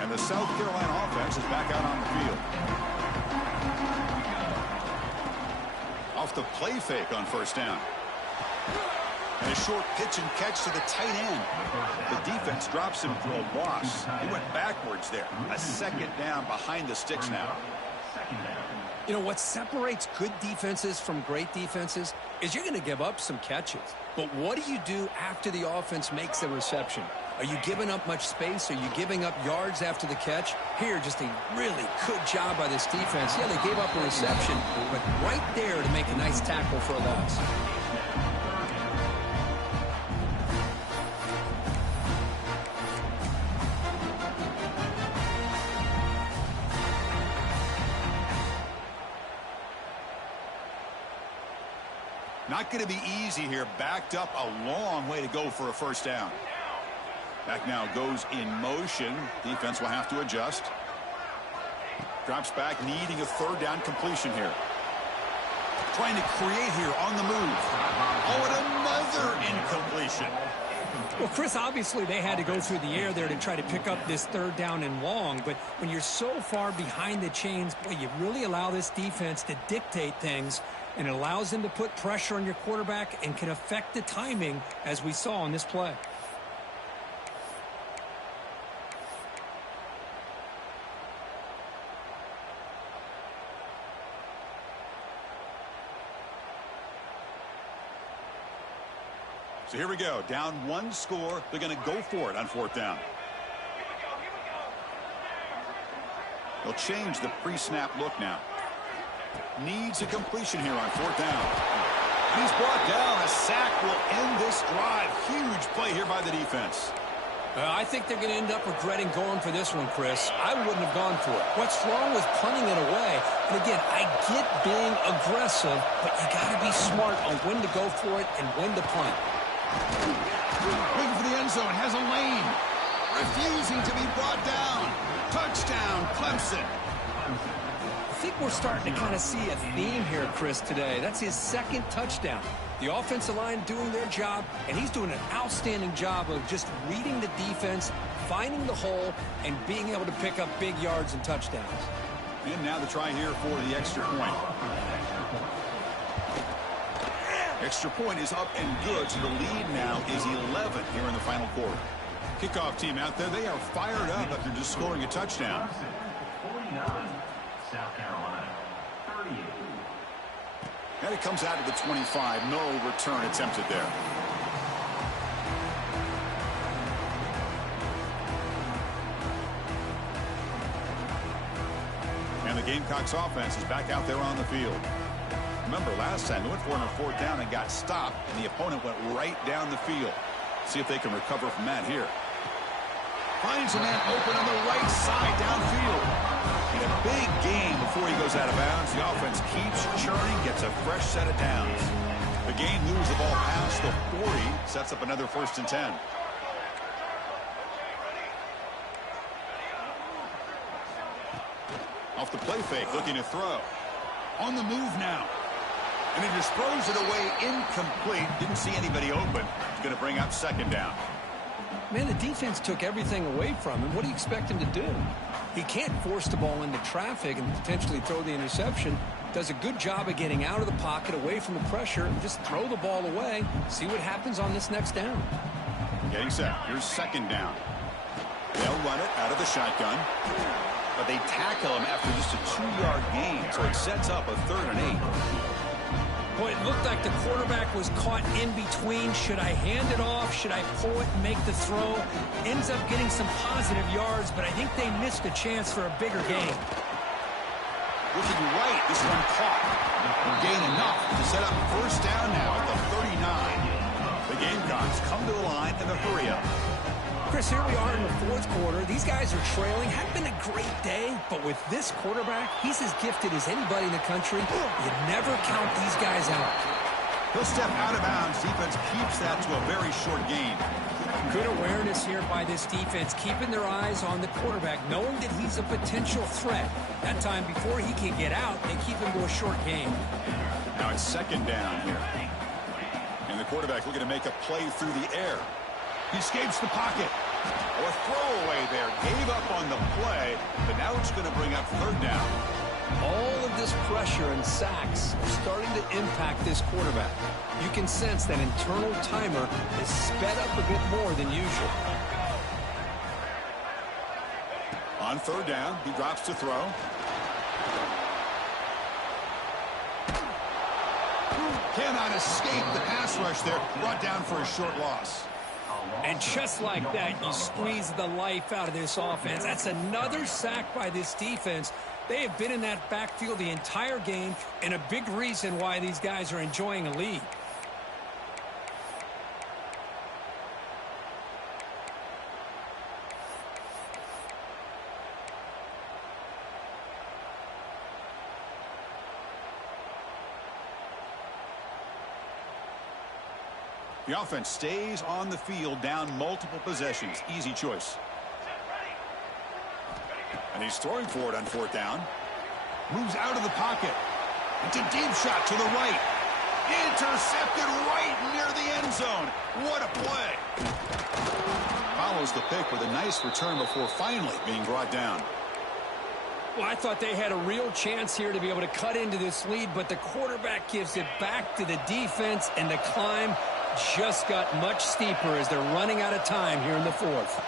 And the South Carolina offense is back out on the field. off the play fake on first down. And a short pitch and catch to the tight end. The defense drops him for a loss. He went backwards there. A second down behind the sticks now. You know, what separates good defenses from great defenses is you're going to give up some catches. But what do you do after the offense makes a reception? Are you giving up much space? Are you giving up yards after the catch? Here, just a really good job by this defense. Yeah, they gave up a reception, but right there to make a nice tackle for a loss. Not going to be easy here. Backed up a long way to go for a first down. Back now goes in motion. Defense will have to adjust. Drops back, needing a third down completion here. Trying to create here on the move. Oh, and another incompletion. Well, Chris, obviously they had to go through the air there to try to pick up this third down and long. But when you're so far behind the chains, boy, you really allow this defense to dictate things. And it allows them to put pressure on your quarterback and can affect the timing, as we saw on this play. So here we go. Down one score. They're going to go for it on fourth down. They'll change the pre-snap look now. Needs a completion here on fourth down. And he's brought down. A sack will end this drive. Huge play here by the defense. I think they're going to end up regretting going for this one, Chris. I wouldn't have gone for it. What's wrong with punting it away? And again, I get being aggressive, but you got to be smart on when to go for it and when to punt. Looking for the end zone. Has a lane. Refusing to be brought down. Touchdown, Clemson. I think we're starting to kind of see a theme here, Chris, today. That's his second touchdown. The offensive line doing their job, and he's doing an outstanding job of just reading the defense, finding the hole, and being able to pick up big yards and touchdowns. And now the try here for the extra point. Extra point is up and good, so the lead now is 11 here in the final quarter. Kickoff team out there, they are fired up after just scoring a touchdown. 49, South Carolina, 38. And it comes out to the 25. No return attempted there. And the Gamecocks offense is back out there on the field. Remember last time they went for it on fourth down and got stopped, and the opponent went right down the field. See if they can recover from that here. Finds a man open on the right side downfield. In a big game before he goes out of bounds, the offense keeps churning, gets a fresh set of downs. The game moves the ball past the 40, sets up another 1st and 10. Off the play fake, looking to throw. On the move now. And he just throws it away incomplete. Didn't see anybody open. He's going to bring up 2nd down. Man, the defense took everything away from him. What do you expect him to do? He can't force the ball into traffic and potentially throw the interception. Does a good job of getting out of the pocket, away from the pressure, and just throw the ball away. See what happens on this next down. Getting set. Here's 2nd down. They'll run it out of the shotgun. But they tackle him after just a 2-yard gain, so it sets up a 3rd and 8. Boy, it looked like the quarterback was caught in between. Should I hand it off? Should I pull it and make the throw? Ends up getting some positive yards, but I think they missed a chance for a bigger gain. Looking right, this one caught. Gain enough to set up 1st down now at the 39. The Gamecocks come to the line in the hurry-up. Chris, here we are in the 4th quarter. These guys are trailing. Hadn't been a great day, but with this quarterback, he's as gifted as anybody in the country. You never count these guys out. He'll step out of bounds. Defense keeps that to a very short gain. Good awareness here by this defense, keeping their eyes on the quarterback, knowing that he's a potential threat. That time, before he can get out, they keep him to a short gain. Now it's 2nd down here. And the quarterback looking to make a play through the air. He escapes the pocket. Oh, a throwaway there. Gave up on the play, but now it's going to bring up 3rd down. All of this pressure and sacks are starting to impact this quarterback. You can sense that internal timer is sped up a bit more than usual. On third down, he drops to throw. Cannot escape the pass rush there. Brought down for a short loss. And just like that, you squeeze the life out of this offense. That's another sack by this defense. They have been in that backfield the entire game, and a big reason why these guys are enjoying a lead. The offense stays on the field, down multiple possessions. Easy choice. And he's throwing for it on fourth down. Moves out of the pocket. It's a deep shot to the right. Intercepted right near the end zone. What a play. Follows the pick with a nice return before finally being brought down. Well, I thought they had a real chance here to be able to cut into this lead, but the quarterback gives it back to the defense, and the climb just got much steeper as they're running out of time here in the fourth.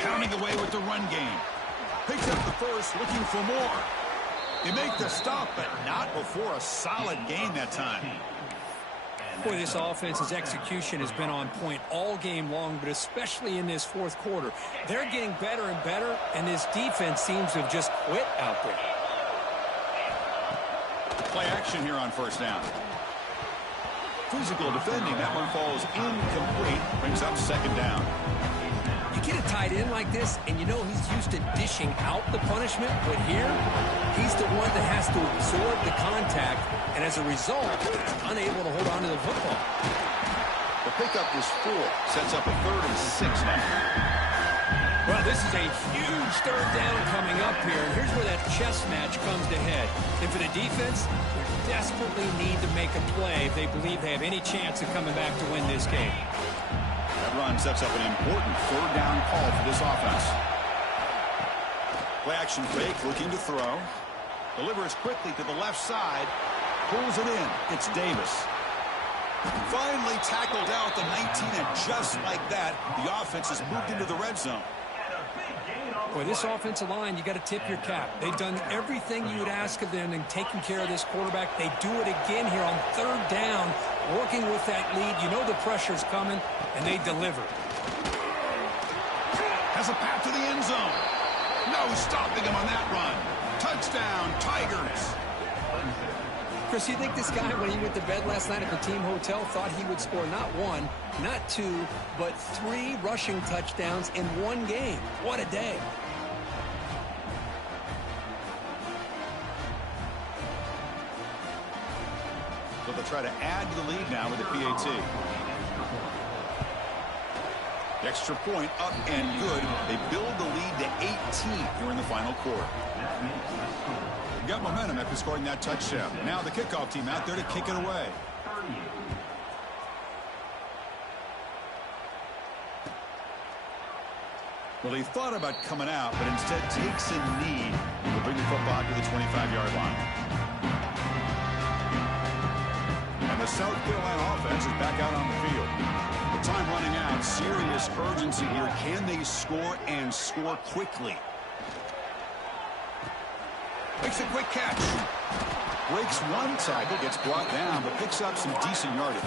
Pounding away with the run game. Picks up the first, looking for more. They make the stop, but not before a solid gain that time. Boy, this offense's execution has been on point all game long, but especially in this fourth quarter. They're getting better and better, and this defense seems to have just quit out there. Play action here on first down. Physical defending. That one falls incomplete. Brings up second down. You get a tight end like this, and you know he's used to dishing out the punishment, but here, he's the one that has to absorb the contact, and as a result, he's unable to hold on to the football. The pickup is 4. Sets up a 3rd and 6 now. Well, this is a huge third down coming up here, and here's where that chess match comes to head. And for the defense, they desperately need to make a play if they believe they have any chance of coming back to win this game. That run sets up an important third down call for this offense. Play action fake, looking to throw. Delivers quickly to the left side. Pulls it in. It's Davis. Finally tackled out the 19, and just like that, the offense has moved into the red zone. Boy, this offensive line, you got to tip your cap. They've done everything you would ask of them in taking care of this quarterback. They do it again here on third down, working with that lead. You know the pressure's coming, and they deliver. Has a path to the end zone. No stopping him on that run. Touchdown, Tigers. Chris, you think this guy, when he went to bed last night at the team hotel, thought he would score not 1, not 2, but 3 rushing touchdowns in one game? What a day. So they'll try to add to the lead now with the PAT. The extra point up and good. They build the lead to 18 here in the final quarter. They got momentum after scoring that touchdown. Now the kickoff team out there to kick it away. Well, he thought about coming out, but instead takes a knee to bring the football to the 25-yard line. And the South Carolina offense is back out on the field. The time running out. Serious urgency here. Can they score and score quickly? Makes a quick catch. Breaks one tackle, gets brought down, but picks up some decent yardage.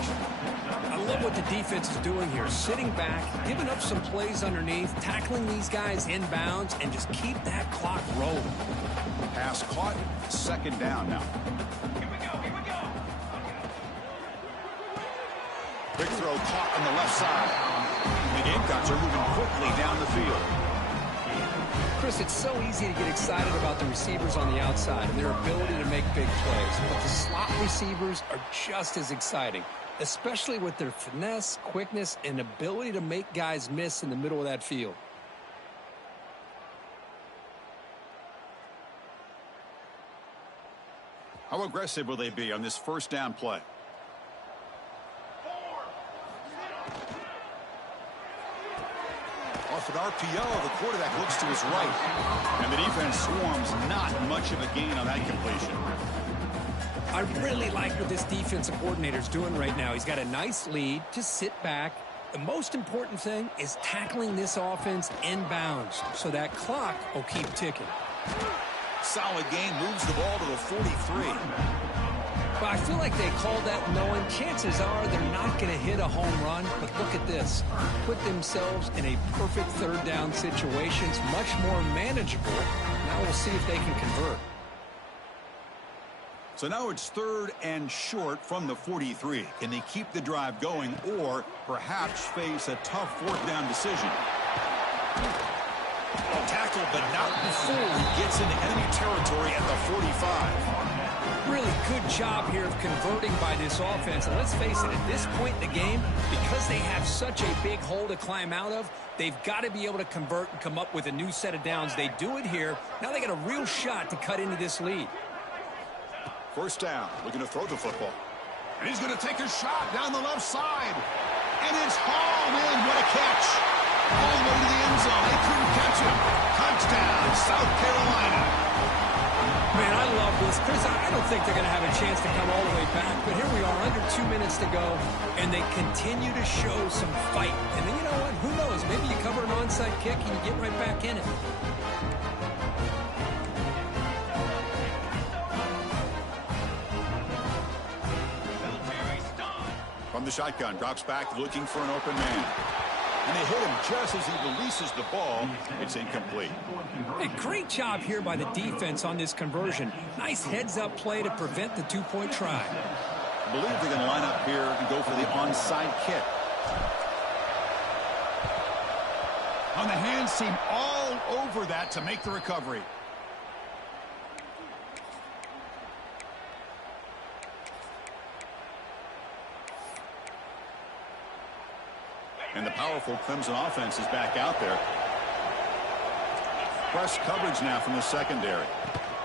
I love what the defense is doing here. Sitting back, giving up some plays underneath, tackling these guys inbounds, and just keep that clock rolling. Pass caught. Second down now. Quick throw caught on the left side. The Gamecocks are moving quickly down the field. Chris, it's so easy to get excited about the receivers on the outside and their ability to make big plays. But the slot receivers are just as exciting, especially with their finesse, quickness, and ability to make guys miss in the middle of that field. How aggressive will they be on this first down play? off an RPO. The quarterback looks to his right. And the defense swarms, not much of a gain on that completion. I really like what this defensive coordinator is doing right now. He's got a nice lead. Just sit back. The most important thing is tackling this offense inbounds so that clock will keep ticking. Solid gain, moves the ball to the 43. But I feel like they called that knowing chances are they're not going to hit a home run. But look at this. Put themselves in a perfect third down situation. It's much more manageable. Now we'll see if they can convert. So now it's 3rd and short from the 43. Can they keep the drive going or perhaps face a tough 4th down decision? Tackled, but not before he gets into enemy territory at the 45. Really good job here of converting by this offense. And let's face it, at this point in the game, because they have such a big hole to climb out of, they've got to be able to convert and come up with a new set of downs. They do it here. Now they got a real shot to cut into this lead. 1st down, looking to throw the football. And he's going to take a shot down the left side. And it's hauled in. What a catch. All the way to the end zone. They couldn't catch him. Touchdown, South Carolina. Man, I love this. Chris, I don't think they're going to have a chance to come all the way back. But here we are, under 2 minutes to go. And they continue to show some fight. And then you know what? Who knows? Maybe you cover an onside kick and you get right back in it. From the shotgun, drops back looking for an open man. And they hit him just as he releases the ball. It's incomplete. A great job here by the defense on this conversion. Nice heads-up play to prevent the 2-point try. I believe they're going to line up here and go for the onside kick. On the hands team all over that to make the recovery. And the powerful Clemson offense is back out there. Press coverage now from the secondary.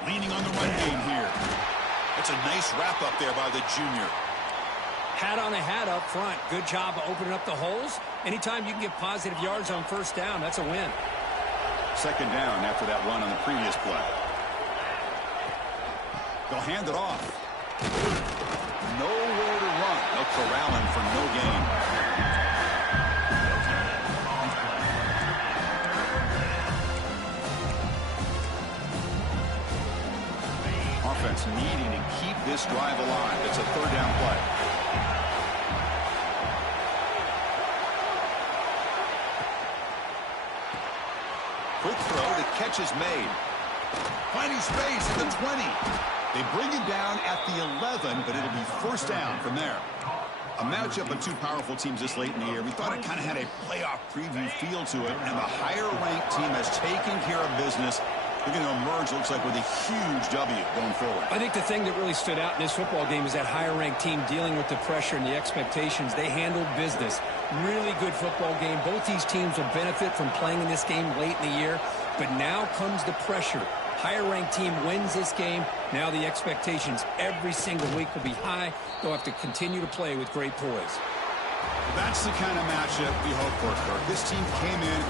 Leaning on the run game here. It's a nice wrap up there by the junior. Hat on a hat up front. Good job of opening up the holes. Anytime you can get positive yards on 1st down, that's a win. 2nd down after that run on the previous play. They'll hand it off. Nowhere to run. They'll corral him for no gain. Offense needing to keep this drive alive. It's a 3rd down play. Quick throw. The catch is made. Finding space at the 20. They bring him down at the 11, but it'll be 1st down from there. A matchup of 2 powerful teams this late in the year. We thought it kind of had a playoff preview feel to it, and the higher-ranked team has taken care of business. They're going to emerge, looks like, with a huge W going forward. I think the thing that really stood out in this football game is that higher-ranked team dealing with the pressure and the expectations. They handled business. Really good football game. Both these teams will benefit from playing in this game late in the year. But now comes the pressure. Higher-ranked team wins this game. Now the expectations every single week will be high. They'll have to continue to play with great poise. That's the kind of matchup we hope for, Kirk. This team came in